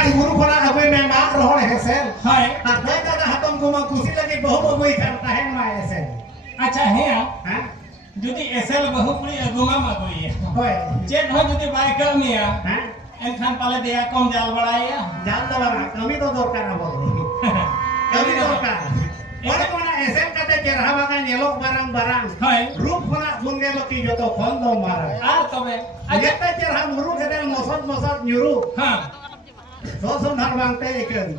एनखान गुरु खना अबे में मार रोहड़ हेसेल हाय आ दे दादा हातम को मा खुशी लगे बहु बबुई करता है मा ऐसे अच्छा है हां जुदी एसएल बहु पुरी अगुमा मगोई होय चेक हो जुदी बाय कमिया हां एनखान पाले दिया कम जाल बड़ाया जाल दवारा कमी तो दरकार अब कमी दरकार और कोना ऐसे कते चेहरा बागा नेलोक बारंग बारंग हाय रूप खना गुंगे लकी जो तो फोन दो मारा आ तबे अजते चेहरा मुरु खेदे मसद मसद न्यूरू हां सो सुंदर बांगते एकन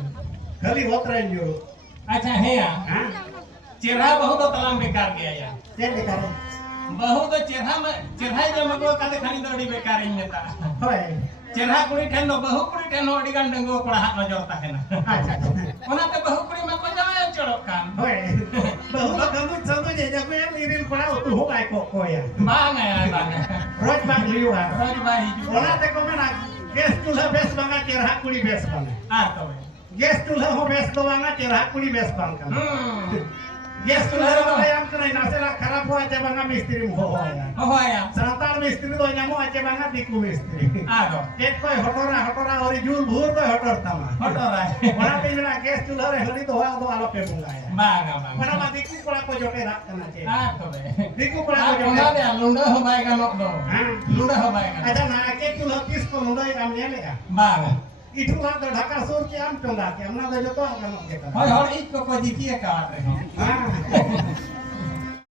खाली होतरे न्यूरू अच्छा है हां चेहरा बहुत तलाम बेकार गया या चेक करे बहुत चेहरा में चेहरा जे मगो काले खानी दड़ी बेकार इन नेता होय चेहरा कुड़ी ठेन दो बहु कुड़ी ठेन अडी गान डंगो कोड़ा हाथ नजर ताहेना अच्छा ओनाते बहु कुड़ी में को जाय चड़ो कान होय बहु गमु समु जे जब एम इरिल पड़ा तू हो आय को कोया बांग बांग रोज बाग लियो हा रोज बाई हिजू ओनाते को मेना गैस चूल्हा बेस बांगा चेहरा कुड़ी बेस बांगा आ तबे गैस चूल्हा हो बेस तो बांगा चेहरा कुड़ी बेस बांगा गैस चूल्हा रे आम करे नासेला खराब हो आचे बांगा मिस्त्री हो होया हो आया संतान मिस्त्री तो न्यामो आचे बांगा दिकु मिस्त्री आ दो एक कोई हटोरा और जुल भूर कोई हटोर तमा हटो राय ओनाते मेना गैस चूल्हा रे हली तो हो आलो पे बुंगाया बांग ओना मा दिकु कोड़ा को जोटे राख कना चे आ तबे दिकु कोड़ा आ को ओना जोटे दे लुंडा हो बाय गानक दो हां लुंडा हो बाय गान अच्छा ना के चूल्हा किस को मुंडई काम नेलेगा बांग इठुला तो ढाका सुर के आम टंगा के हमना दे जो तो काम के होय होय इक को जितिए काट रे हां